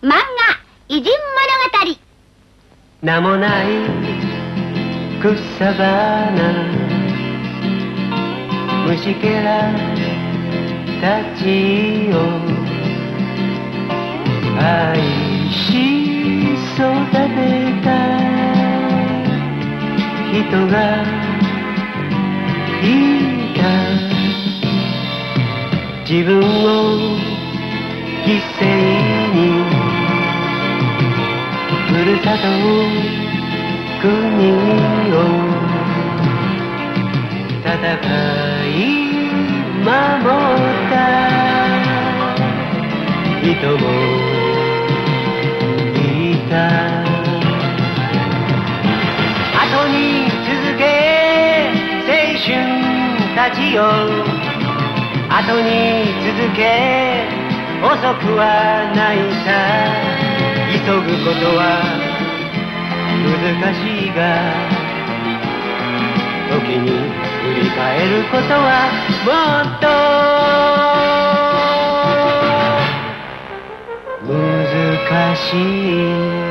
漫画偉人物語。名もない草花、虫けらたちを愛し育てた人がいた。自分を犠牲にふるさと国を戦い守った人もいた。後に続け青春たちよ、後に続け遅くはないさ。急ぐことは難しいが、時に振り返ることはもっと難しい。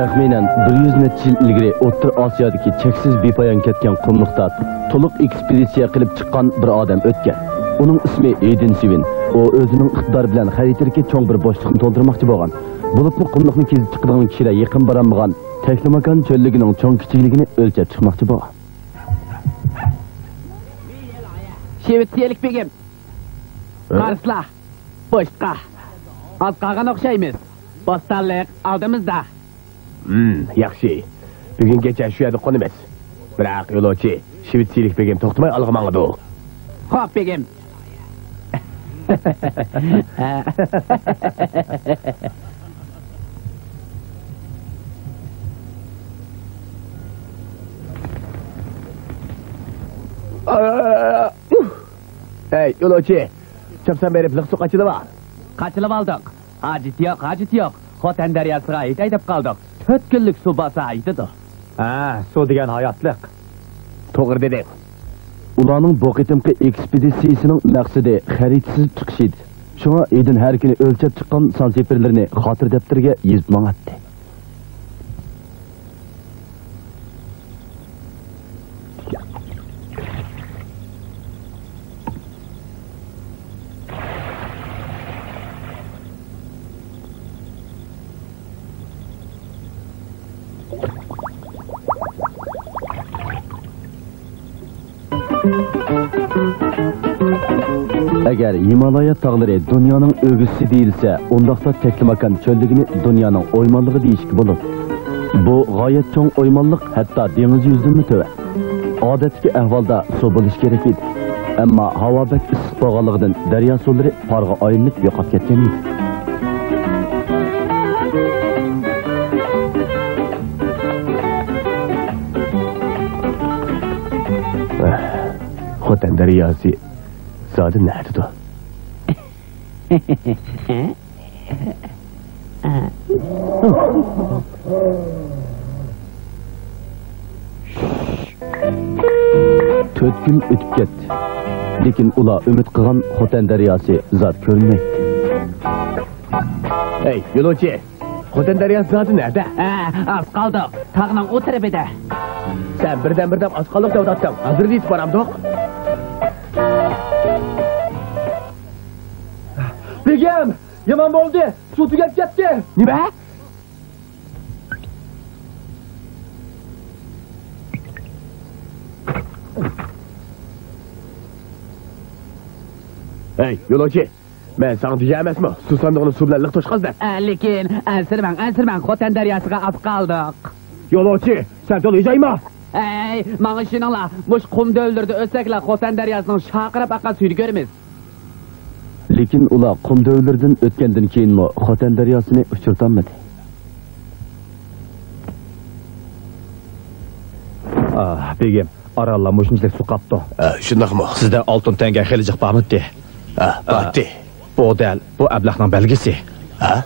Taxminan 100 necha yil ilgari O'rta Osiyodagi cheksiz bepoyon ketgan qumliqda to'liq ekspeditsiya qilib chiqqan bir odam o'tgan. Uning ismi Edin Sivin. O o'zining iqtidori bilan xaritadagi cho'ng bir bo'shliqni to'ldirmoqchi bo'lgan. Bulutni qumliqni kezib chiqadigan kishilar yaqin borolmagan Taxlimakan cho'lligining cho'ng kichikligini o'lchab chiqmoqchi bo'lgan. Şevitselik begim. Qarsla. Boshqa. Az qolgan o'xshaymiz. Postallik oldimizda. Yaxshi. Bugun kecha shu yerda qonimiz. Biroq yo'lovchi Shvitselik begim to'xtamay olg'amangdi. Xo'p begim. Hey, yo'lovchi. Chapsan berib liq suq ochilib al. Qaçılıp aldık. Hacit yok. Xotan deryasıga aytib qaldık. 4 kunlik su basa aytdı. Ha, su degan hayotlik. To'g'ri deding. Ularning bu qitimki ekspeditsiyasining maqsadi xaritasiz chiqish edi. Shunga Edin har kuni o'lchab chiqqan son seferlarini xotir daftarga yozib mang'atdi. Agar Himalaya tağları dünyanın ögüsü değilse, ondaqda Taxlimakan çölligini dünyanın oymanlığı deyişki bulur. Bu gayet çoğun oymanlık, hatta deniz yüzünü töve. Adetki ahvalda su buluş gerek idi. Ama hava bek ısık bağlığından derya suları parga ayınlık yoqap ketken idi. Xotan deryası zadı nerede o? Dört gün ötüp ketdi. Lekin ular ümit qilgan Xotan deryası zat ko'rinmaydi. Hey, yo'lovchi. Xotan deryası zadı nerede? Az qaldık. Tağının o tarafida. Sen birden az qaldık deb o'tding. Hozir yetib boramdiq. Begim, yaman bo'ldi. Suv tugab ketdi. Nima? Hey, yo'lovchi. Men sana degan emasmi? Suv sandig'ini suv bilan liq to'shqazdi. Lekin ansirmang, Xotan deryasiga az qaldiq. Yo'lovchi, sen to'layjaymi? Hey, mana shuninglar, mush qum döldürdi o'saklar Xotan deryasining shaqirab aqan suyini ko'ramiz. Lekin ular qum dövlürdən o'tgandan keyinmi Xotan deryasini uchirtanmadi. Begim, arallar mushunchalik suv qapti. Shundaqmi? Sizda oltin tanga xilijiq bormidi? Bordi. Bu del, bu ablahning belgisi. Ha?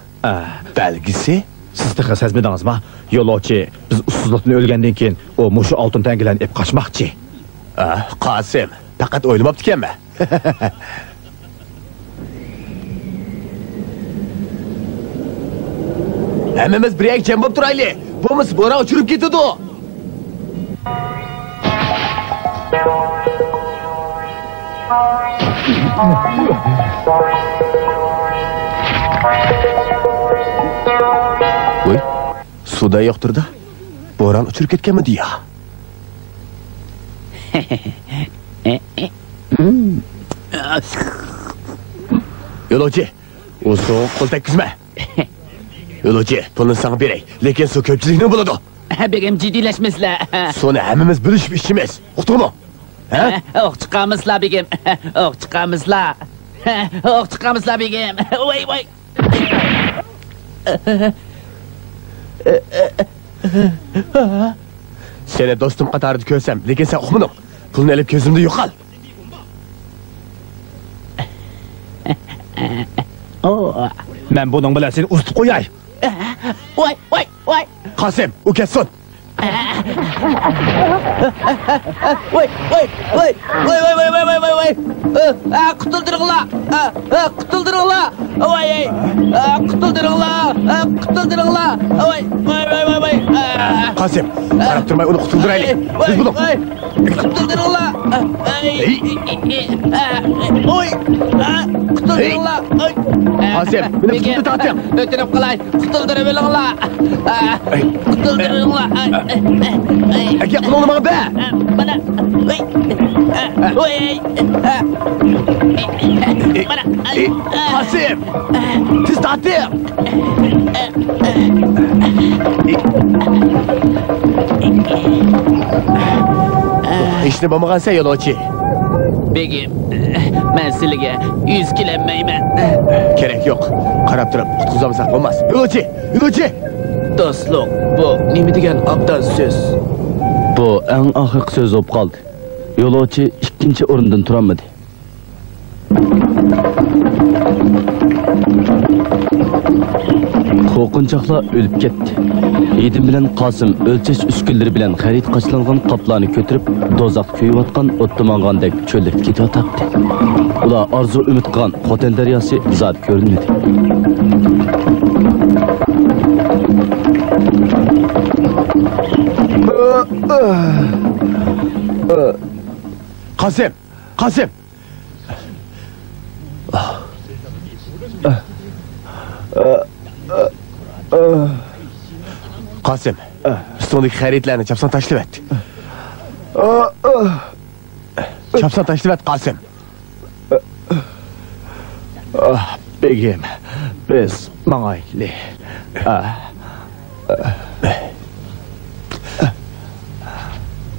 Belgisi? Siz tıqı sezmedingizmi? Yo'lovchi biz ussizlikdan o'lgandan keyin o mushu oltin tangalarni ep qochmoqchi. Qosim, faqat o'ylamabdi-kanmi? Hammamiz birga jam bo'lib turaylik. Bo'lmasa bo'ron uchirib ketadi. Voy, suvda yo'qtirdi. Bo'ron uchirib ketganmi deya. Yo'lovchi, o so'q qo'l tekkizma. Yo'lovchi, pulni sana beray, lekin suv ko'pchilikning bo'ladi. Begim jiddiylashmaslar. Suvni hammamiz bilishib ichimiz. Uqdingmi? Ha? O'q chiqamizlar begim. O'q chiqamizlar. O'q chiqamizlar begim. Voy. Seni do'stim qatorida ko'rsam, lekin sen uqmading. Pulni olib ko'zimda yo'qol. Men buning bilan seni uzitib qo'yay. Voy. Qosim, u ketsin. Voy. Qutuldiringlar. Qutuldiringlar. Voy. Qutuldiringlar. Voy. Qosim, qarab turmay uni qutuldiraylik. Biz buni Qutuldiringlar. Voy. Qutuldiringlar. Qosim, meni tutib torting. O'tirib qolay. Qutuldirib olinglar. Qutuldiringlar. Aka, qulog'ini menga ber. Mana. Voy. Mana. Qosim, tez torting. İşte bo'lmagan sen yo'lovchi. Begim, men sizlarga yuz kelanmayman. Kerak yo'q. Qarab turib, qutqizamsak bo'lmas. Yo'lovchi. Do'stlik, bu nima degan obdan so'z? Bu eng oxirgi so'z bo'lib qoldi. Yo'lovchi ikkinchi o'rindan turolmadi. Qo'rqinchoqlar o'lib ketdi. Edim bilan Qosim o'lchash uskunlari bilan xarid qochlangan qoplarni ko'tarib, dozoq kuyayotgan o'ttimangandek cho'lib ketyapti. Ular orzu umid qilgan Xotin daryosi zot ko'rinmadi. Qosim. Qosim, üstündeki xaridlarni chapsan tashlab et. Chapsan tashlab et, Qosim. Begim, biz mangayli.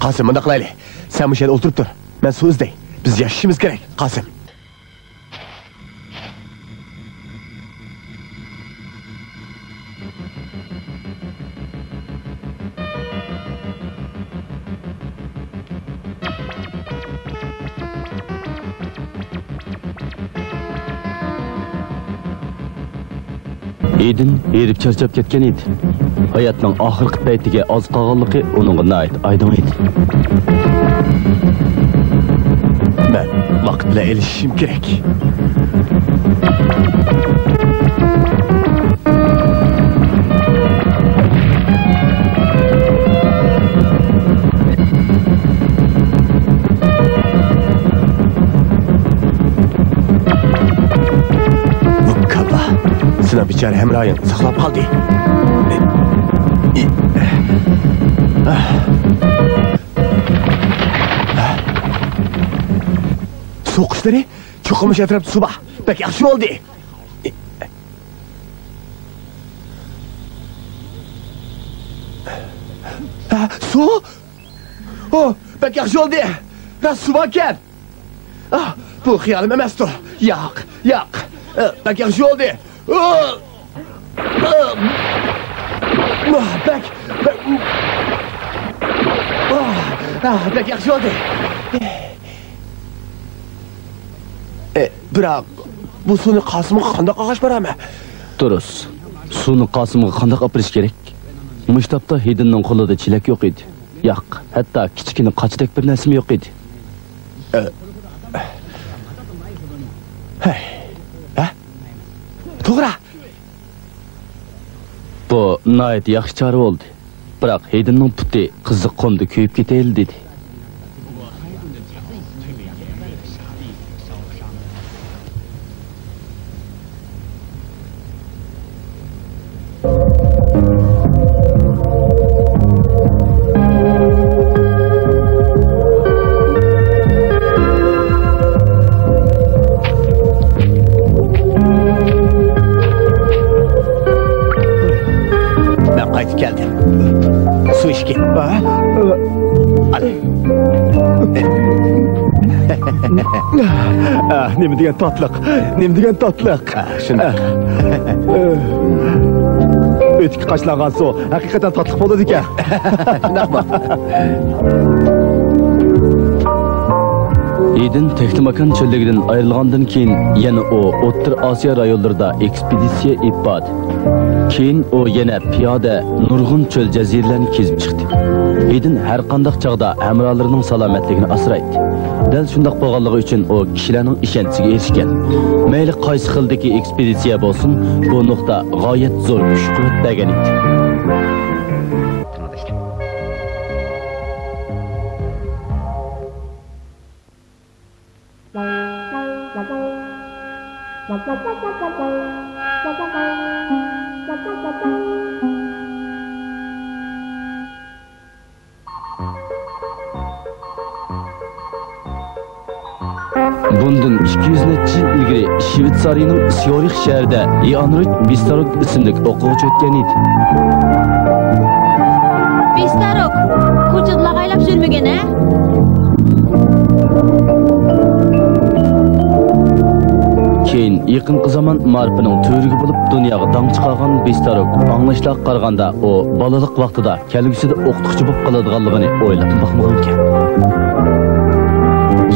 Qosim, bunda qilaylik. Sen bu yerda o'tirib tur. Men suv izday. Biz yashashimiz kerak, Qosim. Edin erib charchab ketgan edi. Hayotning oxirgi paytiga oz qolganligi uningga nihoyat aydin edi. Men vaqt bilan elishishim kerak. Sinan bichara hamroyim saqlab qoldi. Suv qushlari cho'qimish atrofda suv bor. Bak yaxshi bo'ldi. Suv? Oh, bak yaxshi bo'ldi. Ras suv ekan. Bu xiyolim emasdi. Yo'q. Bak yaxshi bo'ldi. Bek yaxshi oldu. Biroq bu suvni Qosimga qanday qog'osh beraman? Durust. Suvni Qosimga qanday apirish kerak? Mushtapda Hidinning qo'lida chilak yo'q edi. Yo'q, hatto kichkina qochdek bir narsa yo'q edi. Ha? To'g'ri. Bu nihoyat yaxshi chora bo'ldi. Biroq Hidinning puti qiziq qomda kuyib ketayli dedi. Ben qaytib keldim. Su ichgin. Hadi. Nima degan tatliq. Nima degan tatliq. Shunday. O'tib qashlangan suv haqiqatan tatliq bo'ladi ekan. Naqma. Hidin Texnomakan çölligidan ayrılgandan keyin yana o O'rta Osiyo rayonlarida ekspeditsiya ipad. Keyin o yana piyoda nurg'un cho'l jaziralarni kezib chiqdi. Hidin har qanday chog'da hamrohlarining salomatligini asraydi. Dal shundoq bo'lganligi uchun o kishilarning ishonchiga erishgan. Mayli qaysi xildagi ekspeditsiya bo'lsin, bu nuqta g'oyat zo'r kuch-quvvat bergan edi. Bundan 200 necha yil ilgari Shvetsariyaning Syorix shahrida Leonid Bistarok ismli o'quvchi o'tgan edi. Bistarok, ko'chada lag'aylab yurmagan, a? Keyin yaqinqi zamon ma'rifining to'riga bo'lib dunyoga dong chiqargan Bistarok anglashlarga qaraganda o balalik vaqtida kelgusida o'qituvchi bo'lib qoladiganligini o'ylab boqmagan ekan.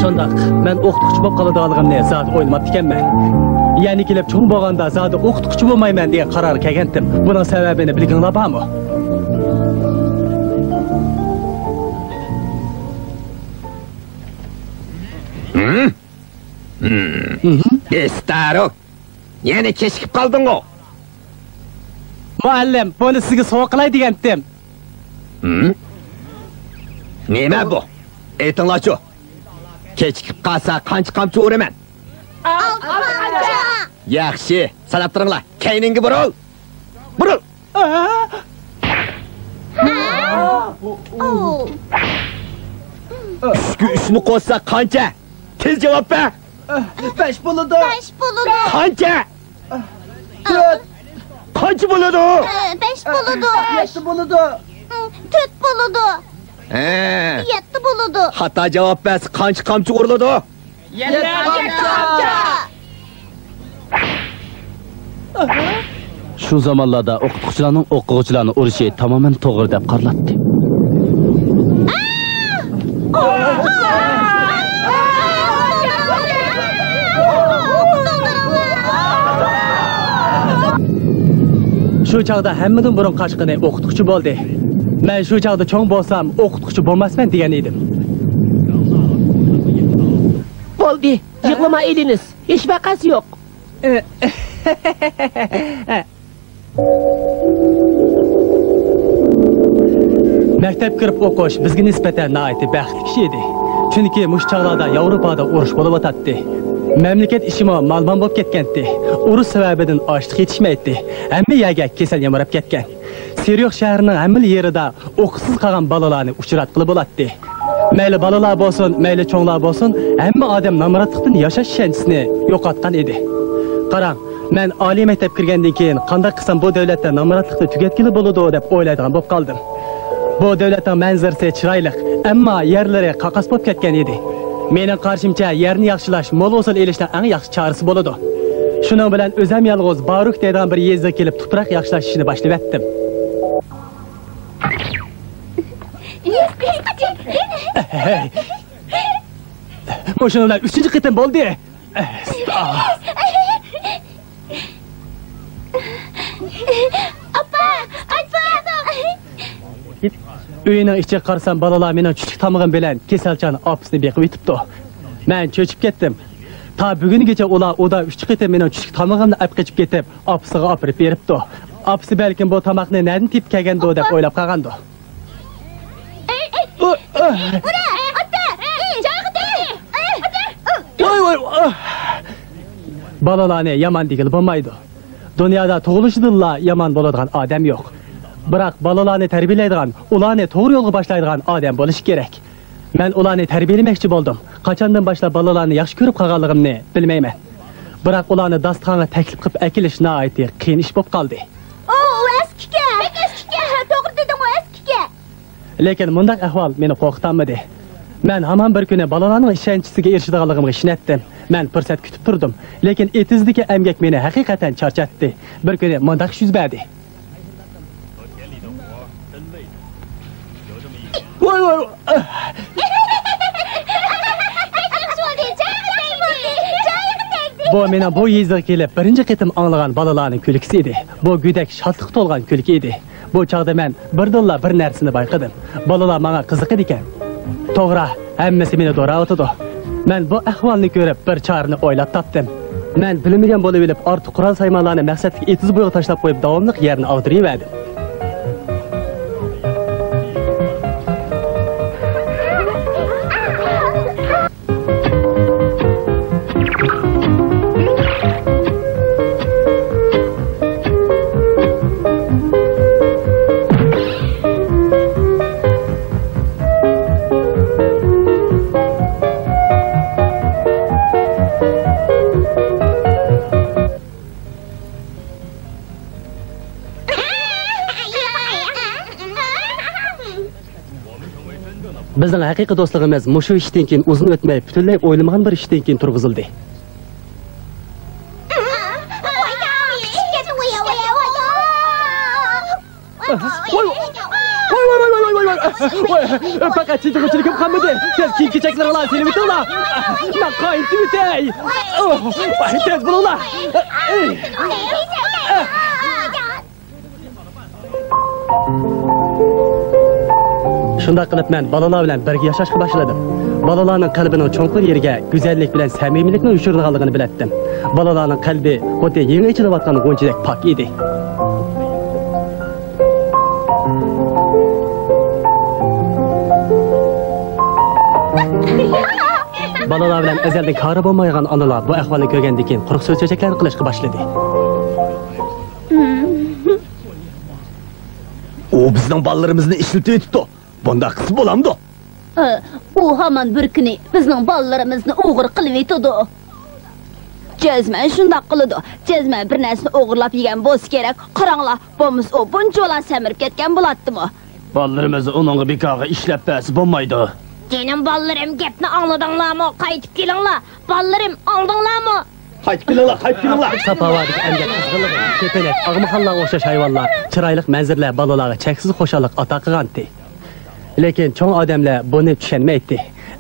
Shundoq, men o'qituvchi bo'lib qoladiganligimni zot o'ylamabdi ekanman. Ya'ni kelib cho'ng bo'lganda zot o'qituvchi bo'lmayman degan qaror kelgandim. Buning sababini bilginglar bormi? Bistarok. Yana kechikib qolding-ku. Muallim, buni sizga sovg'a qilay degandim. Nima bu? Aytinglar-chi. Kechikib qolsa qancha qamchi uraman? Yaxshi, sanab turinglar. Keyninga buril. Buril. Üstünü qo'ysa qancha? Tez javob ber. 5 bo'ladi. 5 bo'ladi. Qancha? 4. Qancha bo'ladi? 5 bo'ladi. 7 bo'ladi. 4 bo'ladi. 7 bo'ladi. Xato javob bersa qancha qamchi uriladi? 7 qamchi. Shu zamonlarda o'qituvchilarning o'quvchilarni urishi tamoman to'g'ri deb qaraladi. Shu chaqda hammadan burun qochqini o'qituvchi bo'ldi. Men shu chaqda cho'ng bo'lsam, o'qituvchi bo'lmasman degan edim. Bo'ldi. Yig'lama ediniz. Hech vaqasi yo'q. Maktab kirib o'qish bizga nisbatan nihoyat baxtli ish edi. Chunki mush chaqlarda Yevropada urush bo'lib o'tadi. Mamlakat ishimi malmon bo'lib ketgandi. Urush sababidan ochlik yetishmaydi. Hamma yerga kasal yamarab ketgan. Syorix shahrining hamma yerida o'qisiz qolgan bolalarni uchratqili bo'ladi. Mayli bolalar bo'lsin, mayli cho'nglar bo'lsin, hamma odam namratlikdan yashash shansini yo'qotgan edi. Qarang, men oliy maktab kirgandan keyin qanday qilsam bu davlatda namratlikni tugatkili bo'ladi deb o'ylaydigan bo'lib qoldim. Bu davlatning manzarasi chiroyli, ammo yerlari qaqas bo'lib ketgan edi. Mening qarshimcha yerni yaxshilash, mo'l hosil elishning eng yaxshi chorasi bo'ladi. Shuning bilan o'zim yolg'iz Baruk deydigan bir yezga kelib tuproq yaxshilash ishini boshlab etdim. Moshinalar 3-chi qitim bo'ldi. Uyuning ichiga qarsam balalar mening chuchuk tamog'im bilan kasalchan opsini beqib yetibdi. Men cho'chib ketdim. Ta bugungacha ular oda 3 qitim mening chuchuk tamog'imni olib qochib ketib, opsiga olib beribdi. Opsi balkim bu tomoqni nerdan tip kelgandi deb o'ylab qolgandi. Balalarni yomon degil bo'lmaydi. Dunyoda tug'ilishidanla yomon bo'ladigan odam yo'q. Biroq balalarni tarbiyalaydigan, ularni to'g'ri yo'lga boshlaydigan odam bo'lish kerak. Men ularni tarbiyalamoqchi bo'ldim. Qachondan boshlab balalarni yaxshi ko'rib qolganligimni bilmayman. Biroq ularni dasturxonga taklif qilib akilish nihoyatda qiyin ish bo'lib qoldi. Eskiga. To'g'ri dedim, eskiga. Lekin bunday ahvol meni qo'rqitamadi. Men hamon bir kuni balalarning ishonchisiga erishadiganligimga ishonatdim. Men fursat kutib turdim, lekin etizdagi emgak meni haqiqatan charchatdi. Bir kuni bunday yuz berdi. Voy. Bu meni bu yezga kelib birinchi qitim anglagan balalarning kulgisi edi. Bu go'dak shodlik to'lgan kulgi edi. Bu chaqda men birdilla bir narsani bayqadim. Balalar menga qiziqadi ekan. To'g'ri, hammasi meni do'ravotdi. Men bu ahvolni ko'rib bir chorani o'ylab topdim. Men bilmagan bo'lib olib, ortiq qurol saymonlarni maqsadga etiz bo'yiga tashlab qo'yib, davomli yerni ag'diraverdim. Bizning haqiqiy do'stligimiz mushu ishdan keyin uzun o'tmay butunlay o'ylamagan bir ishdan keyin turg'izildi. Fakat çizgiçilik kalmadı. Tez ki çiçekler ola seni bitirla. Ben kayıntı bitey. Tez bunu ola. Şunda qilib men balalar bilan birga yashashga boshladim. Balalarning qalbining cho'nqur yeriga go'zallik bilan samimiylikni ushirganligini bilatdim. Balalarning qalbi xuddi yangi ichilayotgan g'unchidek pok edi. Balalar bilan azaldan kori bo'lmagan onalar bu ahvolni ko'rgandan keyin quruq so'z chechaklarni qilishga boshladi. O bizning balalarimizni ishlatib etibdi. Bunda qilib bo'lamdi. U hamon bir kuni bizning balalarimizni o'g'ir qilib etdi. Jazman shunday qiladi. Jazman bir narsani o'g'irlab yegan bo'lsa kerak. Qaranglar, bo'lmasa u bunchalar samirib ketgan bo'ladimi? Balalarimizni uningga bekorga ishlab bersa bo'lmaydi. Senin balalarım gapni angladinglarmi? Qaytib kelinglar. Balalarım aldinglarmi? Qaytib kelinglar. Sapovodagi emgak qizg'inligi, kepenak, og'maxonlarga o'xshash hayvonlar, chiroyli manzarlar balalarga cheksiz xo'shalik ato qilgandi. Lekin cho'ng odamlar buni tushunmaydi.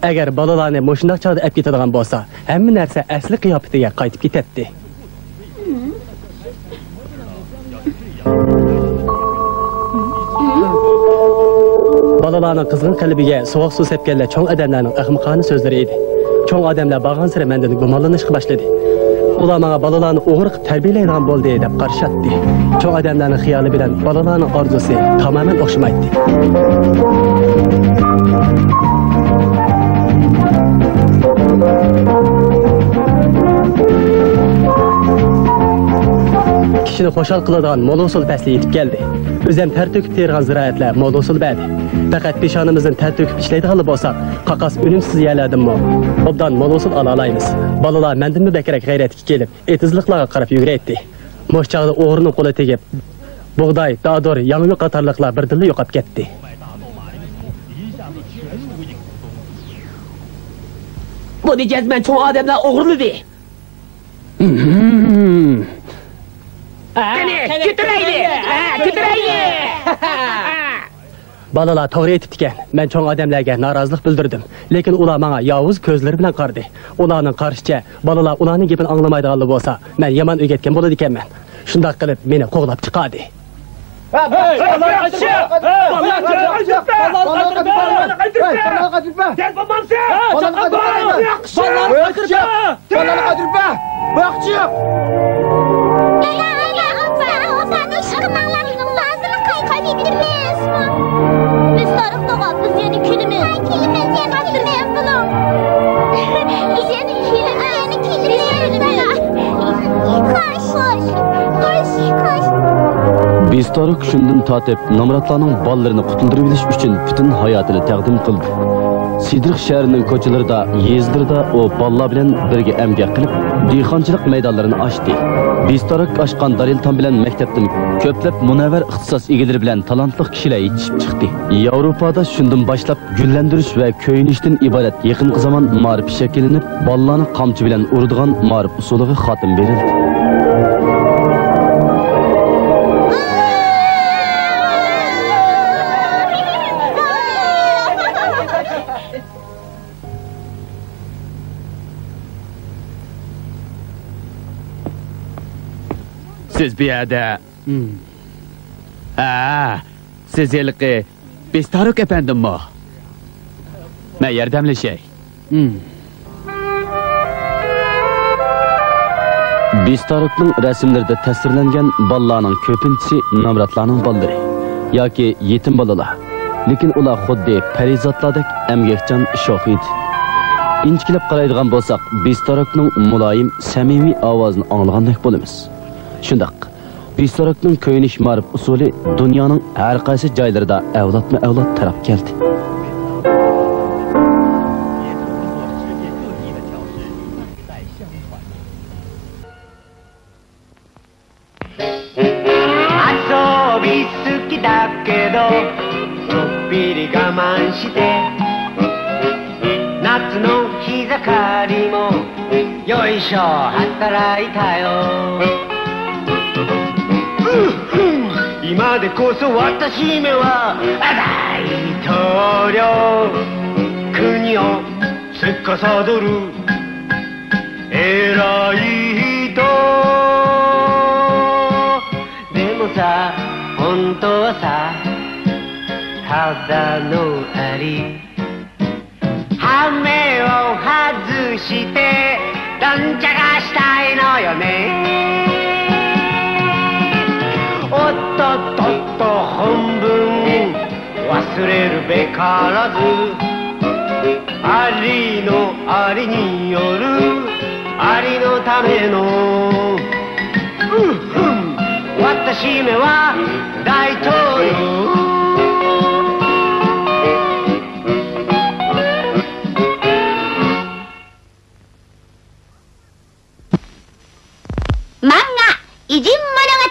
Agar balalarni mo'shundoq chog'da olib ketadigan bo'lsa, hamma narsa asli qiyofatiga qaytib ketadi. Balalarning qizg'in qalbiga sovuq suv sepganlar cho'ng odamlarning ahmoqona so'zlari edi. Cho'ng odamlar borgan sari mendan gumonlanishga boshladi. Ular menga balalarni o'g'ri qilib tarbiyalaydigan bo'ldi deb qarashadi. Cho'ng odamlarning xiyoli bilan balalarning orzusi tamoman o'xshamaydi. Kishini xo'shal qiladigan mo'l-usul fasli yetib keldi. O'zim ter to'kib tergan ziroatlar mo'l-usul berdi. Faqat peshonamizdan ter to'kib ishlaydigan bo'lsak, qaqas unumsiz yerlardimmi? Obdan mo'l-usul ola olamiz. Balalar mendan bakrak g'ayratga kelib, etizliqlarga qarab yuguraydi. Mo'shchaqda o'g'rining qo'li tegib, bug'doy, dodor, yangi qatorliqlar birdilla yo'qolib ketdi. Bu jazman cho'ng odamlar o'g'irladi. Ketirayli. Balalar to'g'ri aytibdi ekan. Men cho'ng odamlarga norozilik bildirdim, lekin ular menga yovuz ko'zlari bilan qaradi. Ularning qarishicha, balalar ularning gapini anglamaydiganlar bo'lsa, men yomon o'rgatgan bo'ladi ekanman. Shunday qilib meni qo'g'lab chiqadi. Bistarok shundan tortib nomratlarning bolalarini qutuldirib olish uchun butun hayotini taqdim qildi. Sidriq shahrining ko'chalarida, yezlarida u bolalar bilan birga emgak qilib, dehqonchilik maydonlarini ochdi. Bistarok ochgan Darilton bilan maktabdan ko'plab munavvar ixtisos egalari bilan talantli kishilar yetishib chiqdi. Yevropada shundan boshlab gullantirish va ko'yinishdan iborat yaqinqi zamon ma'rif shakllanib, bolalarni qamchi bilan uradigan ma'rif usuliga xotim berildi. Siz bir yerde... siz yılgı Bistarok efendim mi? Ne yardımlı şey? Bistarokning rasmlarida tasvirlangan bolalarning ko'pinchisi nomratlarning bolalari yoki yetim bolalar. Lekin ular xuddi parizodlardek emgakchan shohid. Inchikilib qaraydigan bo'lsak, Bistarokning muloyim, samimiy ovozini anglagandek bo'lamiz. Shundaq, Bistarokning ko'yinish ma'rif usuli dunyoning har qaysi joylarida avlodma-avlod tarab keldi.今でこそ私めは大統領国を司る偉い人でもさ本当はさただのアリ羽目を外してどんちゃがしたいのよねおっとっとっと本分忘れるべからずありのありによるありのための私めは大統領漫画偉人物語